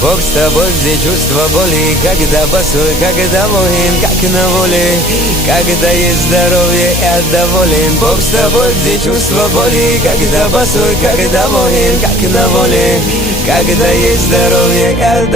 Бог с тобой, где чувство боли, когда босой, когда воин, как на воле. Когда есть здоровье, я доволен. Бог с тобой, где чувство боли, когда босой, когда воин, как на воле. Когда есть здоровье, я